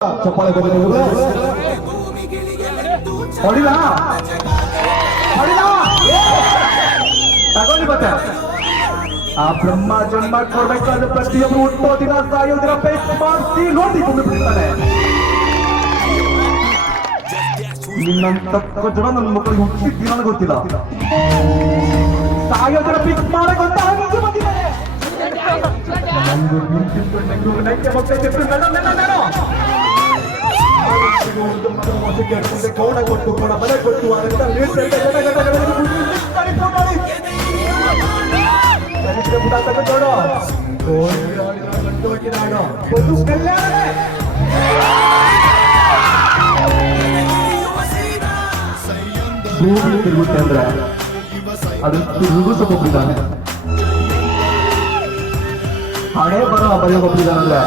ಚಪ್ಪಾಳೆ ಬರಲಿಲ್ಲ ಹೊಡಿಲ ಹೊಡಿಲ ತಗೊಂಡಿ ಮತ್ತೆ ಆ ಬ್ರಹ್ಮ ಜನ್ಮ ಕೊಡ್ಬೇಕಾದ್ರೆ ಪ್ರತಿಯೊಬ್ಬರು ಹುಟ್ಟೋ ದಿನ ಸಾಯೋ ದಿನ ಪೇಸ್ಟ್ ಮಾಡಿಸಿ ನೋಡಿ ಬಂದು ಬಿಡ್ತಾನೆ. ನಿನ್ನಂತ ಜನ ನನ್ನ ಮಕ್ಕಳಿಗೆ ಹುಟ್ಟಿದ್ದೀನ ನನಗೆ ಗೊತ್ತಿಲ್ಲ. ಸಾಯೋ ದಿನ ಫಿಕ್ಸ್ ಮಾಡಕ್ ಅಂತ ಹಂಗೆ ಬಂದಿದ್ದಾರೆ. ಕೌಡ ಕೊಟ್ಟು ಕೊಡ ಮನೆ ಕೊಟ್ಟು ಭೂಮಿ ತಿರುಗುತ್ತೆ ಅಂದ್ರೆ ಅದನ್ನು ತಿರುಗಿಸೋಗಿದ್ದಾನೆ. ಹಣೆ ಬರ ಬರೆಯೋಗಿದ್ದಾನೆ ಅಂದ್ರೆ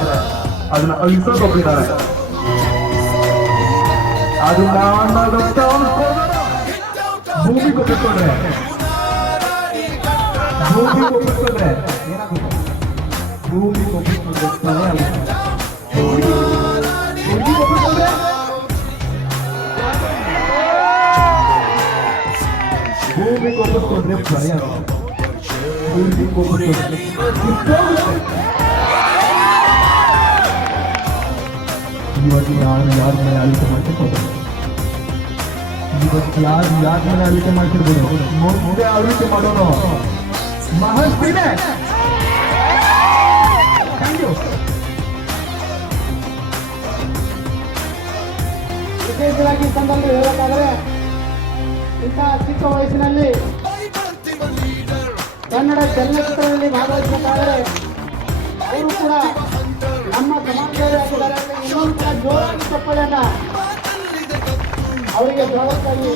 ಅದನ್ನ ಅಳಿಸೋಗಿದ್ದಾನೆ. ಅದು ಭೂಮಿ ಕೊಟ್ಟಿಕೊಂಡ್ರೆ ಭೂಮಿ ಕೊಟ್ಟಿಕೊಂಡ್ರೆ ಭೂಮಿ ಕೊಟ್ಟಿಕೊಂಡ್ರೆ ಭೂಮಿ ಕೊಟ್ಟಿಕೊಂಡ್ರೆ ಭೂಮಿ ಕೊಟ್ಟಿಕೊಂಡ್ರೆ ಭಯ. ಭೂಮಿ ಕೊಟ್ಟಿಕೊಂಡ್ರೆ ಇವತ್ತು ಯಾರು ಯಾರ ಮೇಲೆ ಆಳ್ವಿಕೆ ಮಾಡ್ತಿರ್ಬೋದು, ಇವತ್ತು ಯಾರು ಯಾರ ಮೇಲೆ ಆಳ್ವಿಕೆ ಮಾಡ್ತಿರ್ಬೋದು, ಮುಂದೆ ಆಳ್ವಿಕೆ ಮಾಡೋನು ಮಹರ್ಷಿನೇ. ವಿಶೇಷವಾಗಿ ಸಂಬಂಧ ಹೇಳಬೇಕಾದ್ರೆ ಇಂತಹ ಚಿಕ್ಕ ವಯಸ್ಸಿನಲ್ಲಿ ಕನ್ನಡ ಚಲನಚಿತ್ರದಲ್ಲಿ ಭಾಗವಹಿಸಬೇಕಾದರೆ ಅವರು ಕೂಡ ನಮ್ಮ ಸಮಾಜದಲ್ಲಿ ಆಗಿದ್ದಾರೆ. ಇನ್ನೊಂದು ಕೂಡ ಜೋರಾಗಿ ಚಪ್ಪಳೆಯನ್ನ ಅವರಿಗೆ ಜೋರಾಗಿ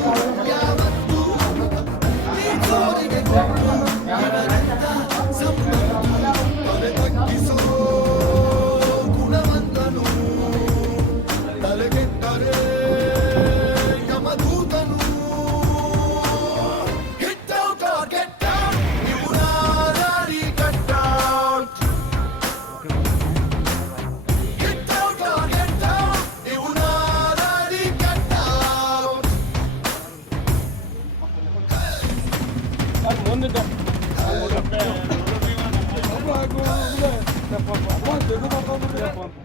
Depois